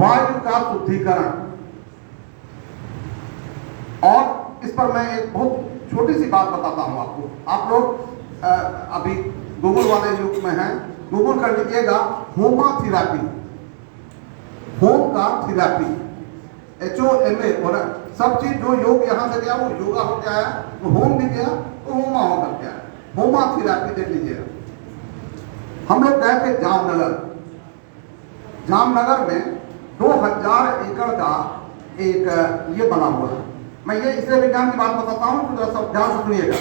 वायु का शुद्धिकरण। और इस पर मैं एक बहुत छोटी सी बात बताता हूं आपको। आप लोग अभी गूगल वाले युग में हैं, गूगल कर लीजिएगा होमा थेरेपी, होम का थेरेपी, HOMA। और सब चीज जो योग यहां से गया वो योगा हो गया है, वो होम भी गया तो होमा होकर गया है। होमा थेरेपी देख लीजिएगा। हम लोग गए थे जामनगर। जामनगर में 2000 एकड़ का एक ये बना हुआ है। मैं ये इसलिए विज्ञान की बात बताता हूँ तो सब ध्यान से सुनिएगा।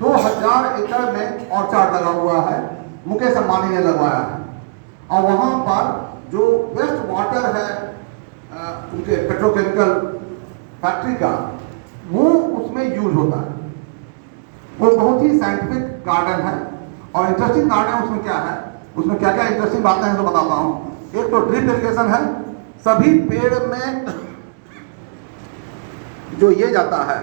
2000 एकड़ में ऑर्चार्ड लगा हुआ है, मुकेश अंबानी ने लगवाया है। और वहां पर जो वेस्ट वाटर है उनके पेट्रोकेमिकल फैक्ट्री का, वो उसमें यूज होता है। वो बहुत ही साइंटिफिक गार्डन है और इंटरेस्टिंग गार्डन। उसमें क्या है, उसमें क्या क्या इंटरेस्टिंग बातें हैं तो बताता हूँ। एक तो ड्रिप इरिगेशन है, सभी पेड़ में जो ये जाता है,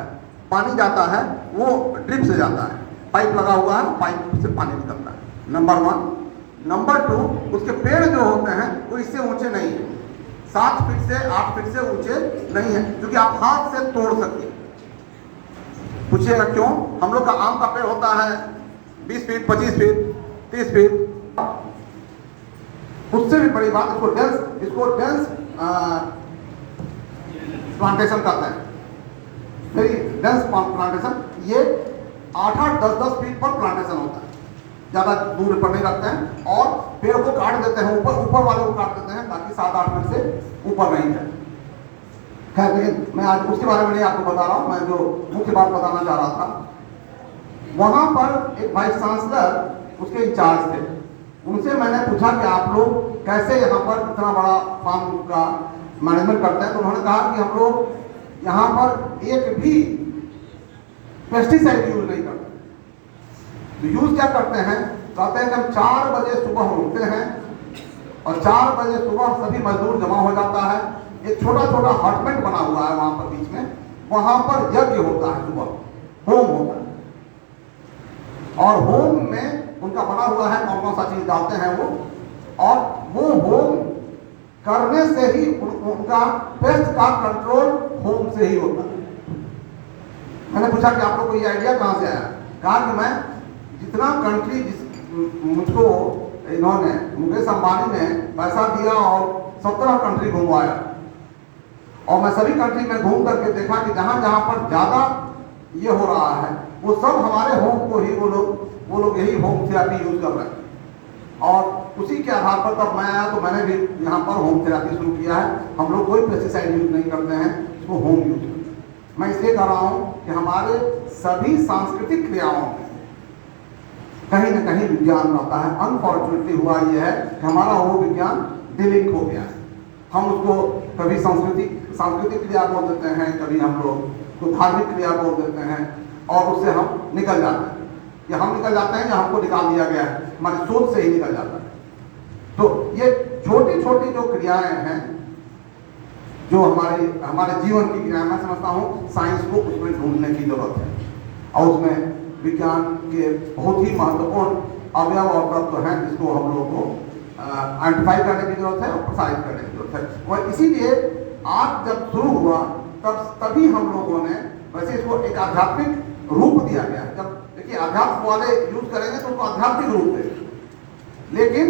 पानी जाता है, वो ड्रिप से जाता है, पाइप लगा हुआ है, पाइप से पानी निकलता है, नंबर 1। नंबर 2, उसके पेड़ जो होते हैं वो इससे ऊंचे नहीं है, 7 फीट से 8 फीट से ऊंचे नहीं है, क्योंकि आप हाथ से तोड़ सकते हैं। पूछिएगा क्यों? हम लोग का आम का पेड़ होता है 20 फीट, 25 फीट, 30 फीट। उससे भी बड़ी बात, इसको डेंस प्लांटेशन कहते हैं, वेरी डेंस प्लांटेशन। ये 8-8, 10-10 फीट पर प्लांटेशन होता है, ज्यादा दूर पर नहीं रखते हैं और पेड़ को काट देते हैं, ऊपर वाले को काट देते हैं ताकि 7-8 फीट से ऊपर नहीं जाए। खैर, लेकिन मैं आज उसके बारे में नहीं आपको बता रहा हूं। मैं जो मुख्य बात बताना चाह रहा था, वहां पर एक वाइस चांसलर उसके इंचार्ज थे। उनसे मैंने पूछा कि आप लोग कैसे यहाँ पर इतना बड़ा फार्म का मैनेजमेंट करते हैं। तो उन्होंने कहा कि हम लोग यहाँ पर एक भी पेस्टिसाइड यूज नहीं करते। तो यूज क्या करते हैं? कहते हैं कि हम 4 बजे सुबह उठते हैं और 4 बजे सुबह सभी मजदूर जमा हो जाता है। एक छोटा छोटा हटमेंट बना हुआ है वहां पर बीच में, वहां पर यज्ञ होता है, सुबह होम होता है। और होम में उनका बना हुआ है, कौन कौन सा चीज डालते हैं वो, और वो होम करने से ही उनका पेस्ट का कंट्रोल होम से ही होता है। मैंने पूछा कि आप लोग को ये आइडिया कहां से आया? कहा कि मैं जितना कंट्री मुझको इन्होंने, मुकेश अंबानी ने पैसा दिया और 17 कंट्री घुमवाया, और मैं सभी कंट्री में घूम करके देखा कि जहां जहां पर ज्यादा ये हो रहा है वो सब हमारे होम को ही वो लोग यही होम थेरेपी यूज कर रहे हैं। और उसी के आधार पर तब मैं आया तो मैंने भी यहाँ पर होम थेरेपी शुरू किया है। हम लोग कोई पेस्टिसाइड यूज नहीं करते हैं, इसको होम यूज करते हैं। मैं इसलिए कह रहा हूँ कि हमारे सभी सांस्कृतिक क्रियाओं में कहीं ना कहीं विज्ञान रहता है। अनफॉर्चुनेटली हुआ यह है कि हमारा वो विज्ञान डिलिंक हो गया है। हम उसको कभी सांस्कृतिक क्रिया बोल देते हैं, कभी हम लोग तो धार्मिक क्रिया बोल देते हैं, और उससे हम निकल जाते हैं। या हम निकल जाते हैं या हमको निकाल दिया गया है, हमारी सोच से ही निकल जाता है। तो ये छोटी छोटी जो क्रियाएं हैं, जो हमारे जीवन की क्रियाएं, मैं समझता हूँ साइंस को उसमें ढूंढने की जरूरत है, और उसमें विज्ञान के बहुत ही महत्वपूर्ण अवयव और तत्व हैं जिसको हम लोगों को आइडेंटिफाई करने की जरूरत है और प्रसारित करने की जरूरत है। और इसीलिए आज जब शुरू हुआ तभी हम लोगों ने, वैसे इसको एक आध्यात्मिक रूप दिया गया। जब देखिए अध्यात्म वाले यूज करेंगे तो उसको आध्यात्मिक रूप दे, लेकिन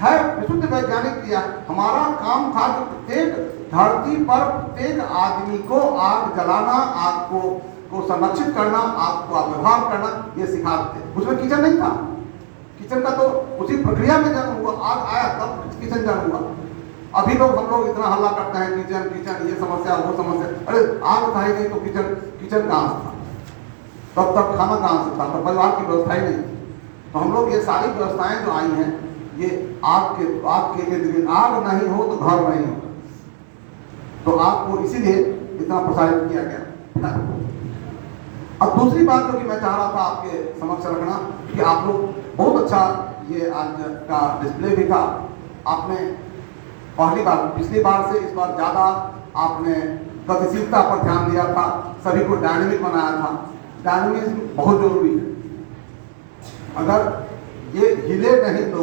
है विशुद्ध वैज्ञानिक क्रिया। हमारा काम था कि प्रत्येक धरती पर प्रत्येक आदमी को आग जलाना, आग को संरक्षित करना, आग का व्यवहार करना, ये सिखाते थे। उसमें किचन नहीं था, किचन का तो उसी प्रक्रिया में जन्म हुआ। आग आया तब किचन जन्म हुआ। अभी हम लोग इतना हल्ला करते हैं किचन, ये समस्या वो समस्या। अरे आग था ही नहीं तो किचन कहाँ से था? तब खाना कहाँ से था? तब परिवार की व्यवस्था ही नहीं। तो हम लोग ये सारी व्यवस्थाएं जो आई हैं, ये आग के इर्द गिर्द। आग नहीं हो तो घर नहीं होगा। तो आग को इसीलिए इतना प्रसारित किया गया। अब दूसरी बात जो कि मैं चाह रहा था आपके समक्ष रखना, कि आप लोग बहुत अच्छा ये आज का डिस्प्ले भी था। आपने पिछली बार से इस बार ज्यादा आपने गतिशीलता पर ध्यान दिया था, सभी को डायनेमिक बनाया था। डायनेमिज्म बहुत जरूरी है। अगर ये हिले नहीं तो,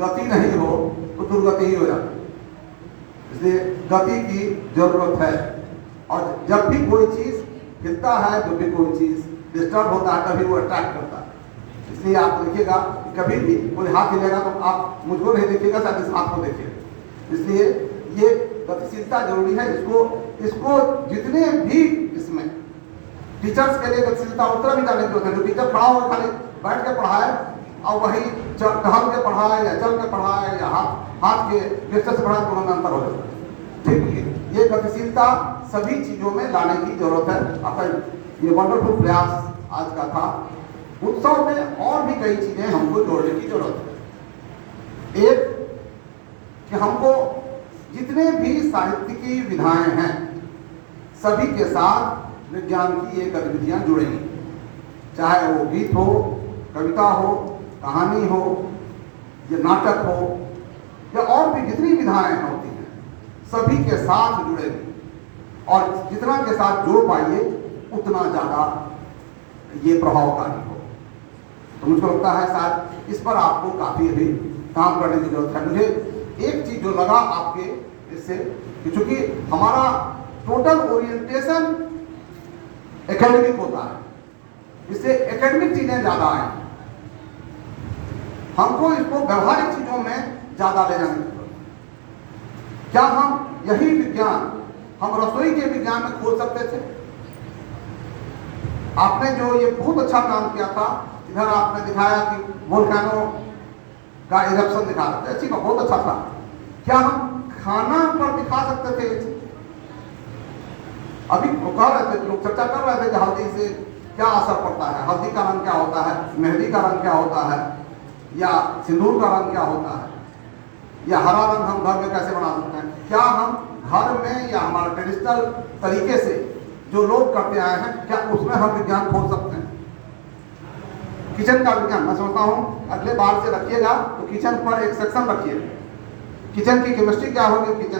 गति नहीं हो तो दुर्गति ही हो जाती है। इसलिए गति की जरूरत है। और जब भी कोई चीज हिलता है, जब भी कोई चीज डिस्टर्ब होता है, कभी वो अट्रैक्ट करता है। इसलिए आप देखिएगा कभी भी कोई हाथ हिलेगा तो आप मुझको नहीं देखिएगा, शायद इस हाथ को देखिएगा। इसलिए ये गतिशीलता जरूरी है। इसको जितने भी इसमें टीचर्स के लिए गतिशीलता उतना भी जाने की जरूरत है। जो टीचर खड़ा हो खाली बैठ के पढ़ाए और वही टहल के पढ़ाए या चल के पढ़ाए या हाथ के गेस्टर से पढ़ाए, दोनों में अंतर हो जाता है। ठीक है, ये गतिशीलता सभी चीजों में लाने की जरूरत है। आपका ये वंडरफुल प्रयास आज का था। उत्सव में और भी कई चीजें हमको जोड़ने की जरूरत है। एक कि हमको जितने भी साहित्यिकी विधाएं हैं सभी के साथ विज्ञान की ये गतिविधियां जुड़ेंगी, चाहे वो गीत हो, कविता हो, कहानी हो, या नाटक हो, या और भी जितनी विधाएं होती हैं सभी के साथ जुड़ेगी। और जितना के साथ जोड़ पाइए उतना ज्यादा ये प्रभावकारी हो। तो मुझको लगता है शायद इस पर आपको काफी अभी काम करने की जरूरत है। मुझे एक चीज जो लगा आपके इससे, क्योंकि हमारा टोटल ओरिएंटेशन एकेडमिक होता है, इससे एकेडमिक चीजें ज्यादा आए, हमको इसको व्यवहारिक चीजों में ज्यादा ले जाने की जरूरत है। क्या हम यही विज्ञान हम रसोई के विज्ञान में खोज सकते थे? आपने जो ये बहुत अच्छा काम किया था, इधर आपने दिखाया कि वोल्केनो का इरप्शन दिखा रहे थे, अच्छी बात, बहुत अच्छा था। क्या हम खाना पर दिखा सकते थे? अभी कह रहे थे, लोग चर्चा कर रहे थे कि हल्दी से क्या असर पड़ता है, हल्दी का रंग क्या होता है, मेहंदी का रंग क्या होता है, या सिंदूर का रंग क्या होता है, या हरा रंग हम घर में कैसे बना सकते हैं। क्या हम घर में या हमारे ट्रेडिशनल तरीके से जो लोग करते आए हैं, क्या उसमें हम विज्ञान खोज सकते हैं? किचन का विज्ञान मैं सोचता हूँ अगले बार से रखिएगा तो किचन पर एक सेक्शन रखिए, किचन की केमिस्ट्री क्या होगी, किचन